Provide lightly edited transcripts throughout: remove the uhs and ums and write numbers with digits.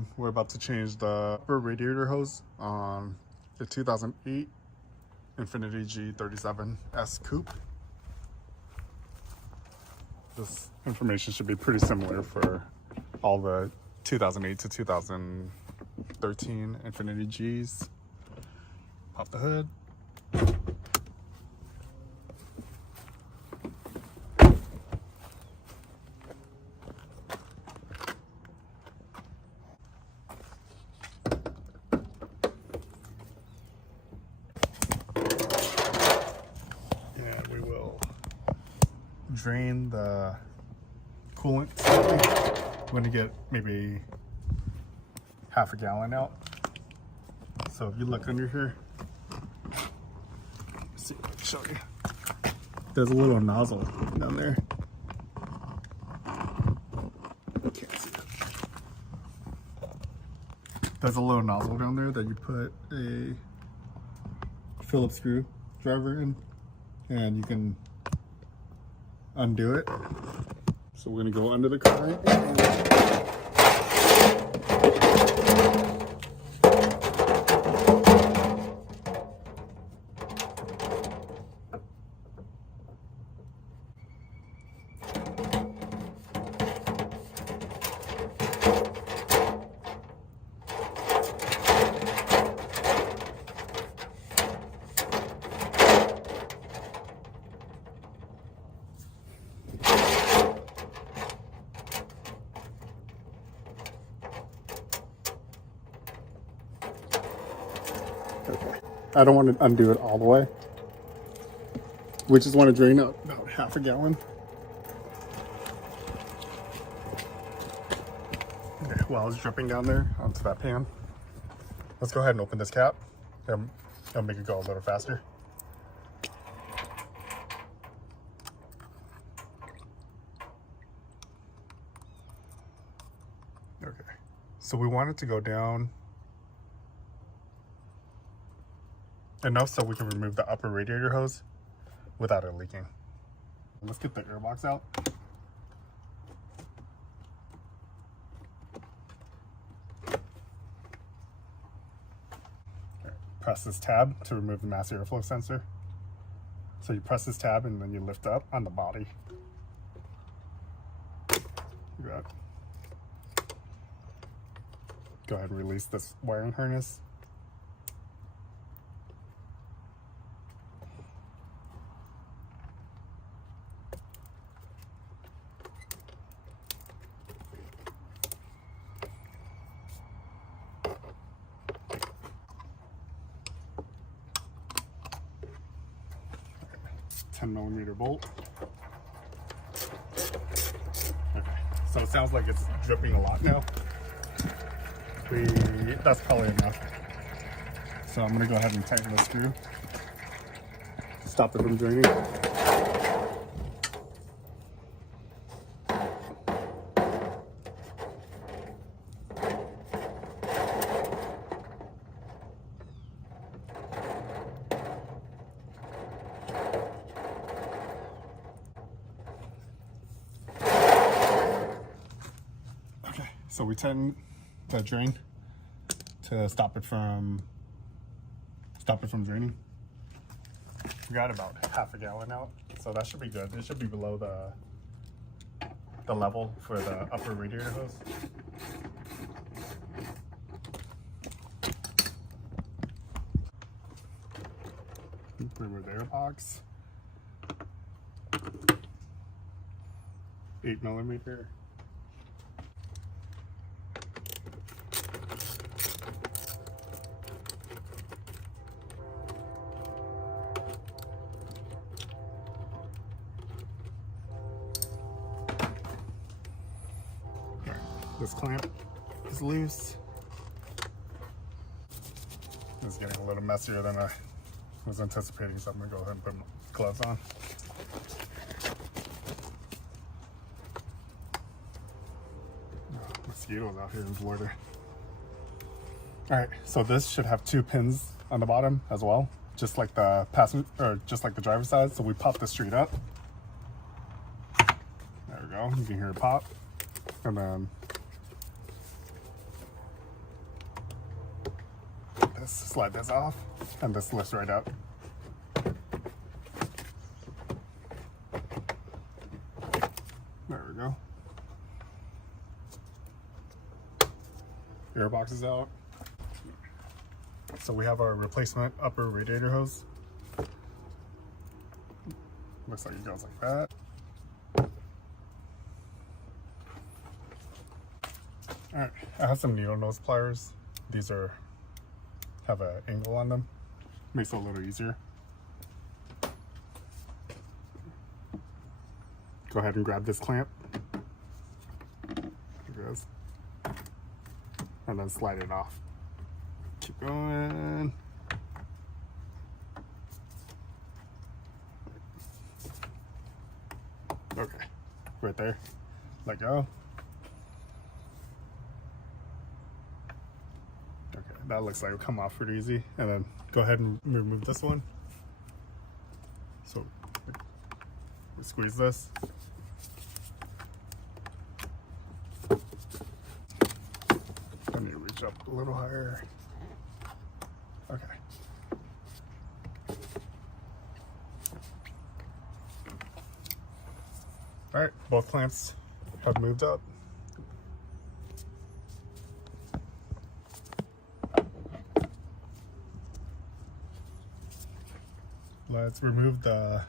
everyone. We're about to change the upper radiator hose on the 2008 Infiniti G37S coupe. This information should be pretty similar for all the 2008 to 2013 Infiniti Gs. Pop the hood. And we will drain the coolant. I'm going to get maybe half a gallon out. So if you look under here, let's see if I can show you. There's a little nozzle down there. Can't see it. There's a little nozzle down there that you put a Phillips screwdriver in, and you can undo it. So we're gonna go under the car. Okay. I don't want to undo it all the way. We just want to drain out about half a gallon. Okay, while it's dripping down there onto that pan, let's go ahead and open this cap. It'll make it go a little faster. Okay, so we want it to go down enough so we can remove the upper radiator hose without it leaking. Let's get the air box out. Okay. Press this tab to remove the mass airflow sensor. So you press this tab and then you lift up on the body. Good. Go ahead and release this wiring harness. Okay. 10mm bolt. Okay, so it sounds like it's dripping a lot now. That's probably enough. So I'm gonna go ahead and tighten the screw. Stop it from draining. Okay, so we tighten the drain to stop it from draining. We got about half a gallon out, so that should be good. It should be below the level for the upper radiator hose. Remove the air box. 8mm. This clamp is loose. It's getting a little messier than I was anticipating, so I'm gonna go ahead and put my gloves on. Oh, mosquitoes out here in Florida. All right, so this should have 2 pins on the bottom as well, just like the passenger, or just like the driver's side. So we pop this straight up. There we go. You can hear it pop, and then this, slide this off, and this lifts right up. There we go. Air box is out. So we have our replacement upper radiator hose. Looks like it goes like that. Alright, I have some needle nose pliers. These have an angle on them. Makes it a little easier. Go ahead and grab this clamp. There it goes. And then slide it off. Keep going. Okay, right there. Let go. Okay, that looks like it'll come off pretty easy. And then go ahead and remove this one. So we squeeze this. I need to reach up a little higher. Okay. All right, both clamps have moved up. Let's remove the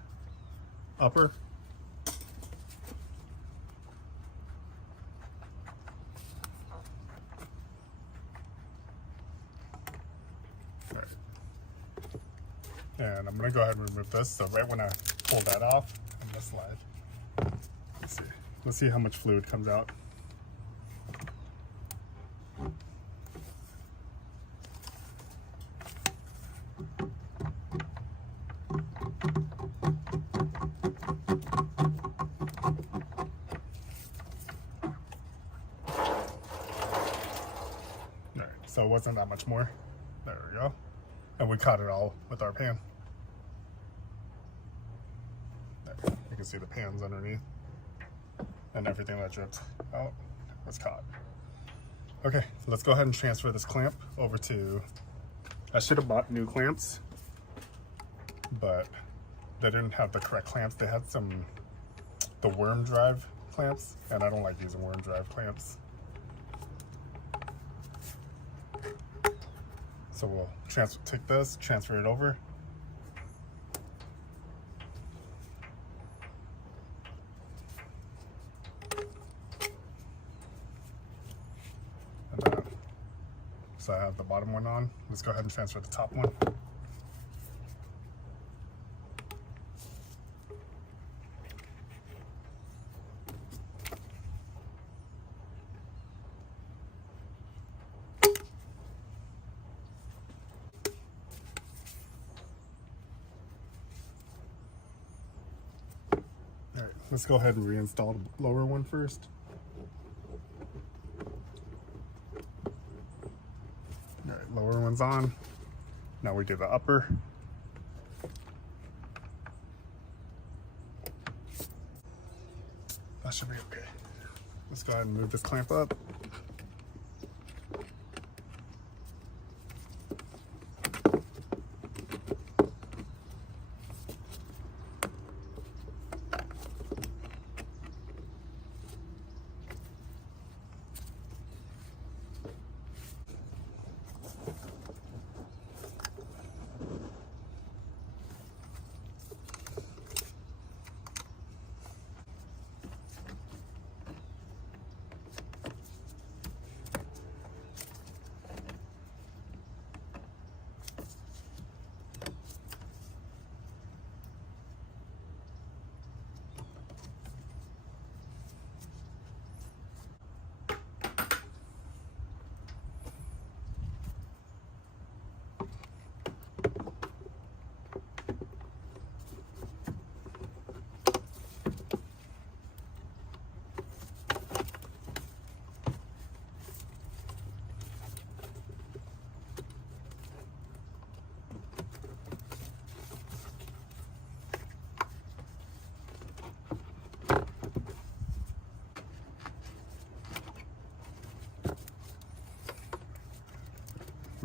upper. All right. And I'm gonna go ahead and remove this. So right when I pull that off, I'm gonna slide. Let's see how much fluid comes out. Alright, so it wasn't that much more. There we go. And we caught it all with our pan. There, you can see the pans underneath. And everything that dripped out was caught. Okay, so let's go ahead and transfer this clamp over to, I should have bought new clamps, but they didn't have the correct clamps. They had the worm drive clamps, and I don't like using worm drive clamps. So we'll take this, transfer it over. So I have the bottom one on. Let's go ahead and transfer the top one. All right, let's go ahead and reinstall the lower one first. Lower one's on. Now we do the upper. That should be okay. Let's go ahead and move this clamp up.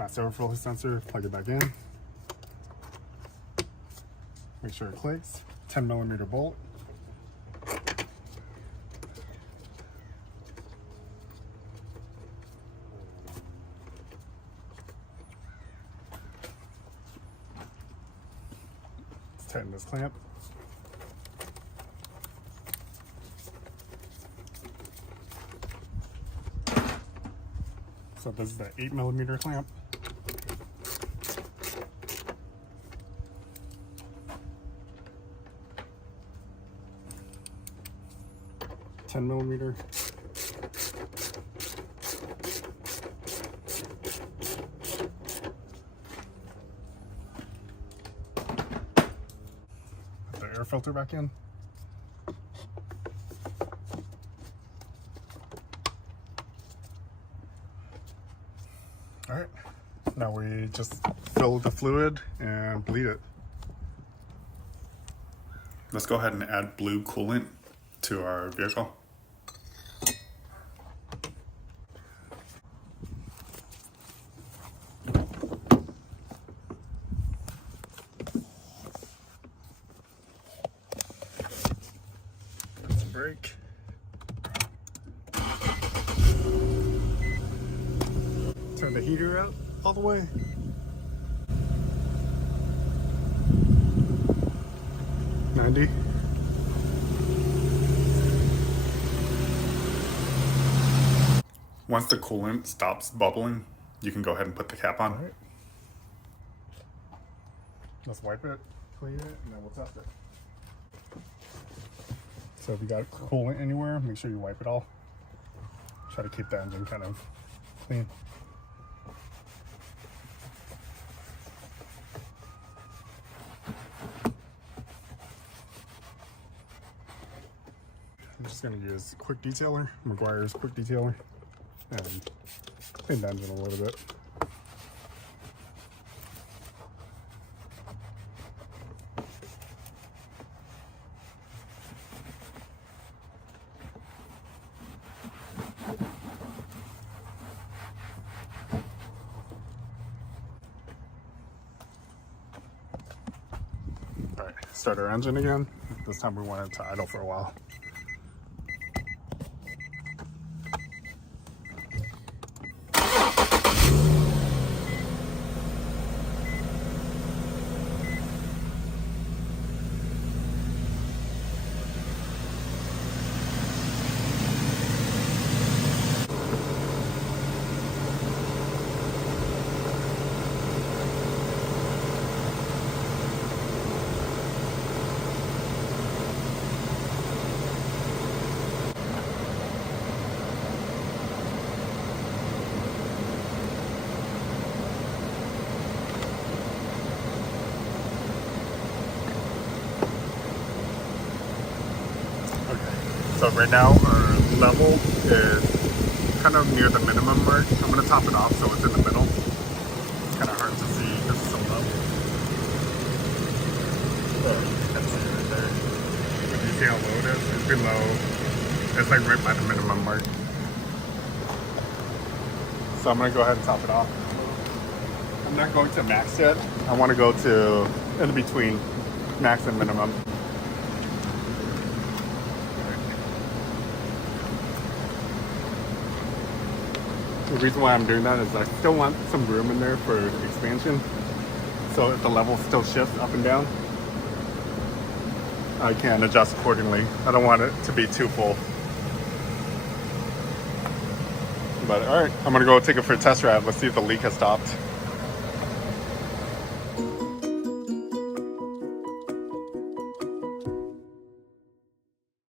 mass overflow sensor, plug it back in. Make sure it clicks. 10mm bolt. Let's tighten this clamp. So this is the 8mm clamp. $10mm. Put the air filter back in. All right, now we just fill the fluid and bleed it. Let's go ahead and add blue coolant to our vehicle. Press the brake. Turn the heater out all the way. $90. Once the coolant stops bubbling, you can go ahead and put the cap on. All right. Let's wipe it, clean it, and then we'll test it. So if you got coolant anywhere, make sure you wipe it all. Try to keep the engine kind of clean. I'm just going to use quick detailer, McGuire's quick detailer, and clean the engine a little bit. All right, start our engine again. This time we want it to idle for a while. So right now our level is kind of near the minimum mark. I'm going to top it off so it's in the middle. It's kind of hard to see because it's so low. But you can see it right there. But you see how low it is? It's below. It's like right by the minimum mark. So I'm going to go ahead and top it off. I'm not going to max yet. I want to go to in between max and minimum. The reason why I'm doing that is I still want some room in there for expansion. So if the level still shifts up and down, I can adjust accordingly. I don't want it to be too full. But all right, I'm gonna go take it for a test drive. Let's see if the leak has stopped.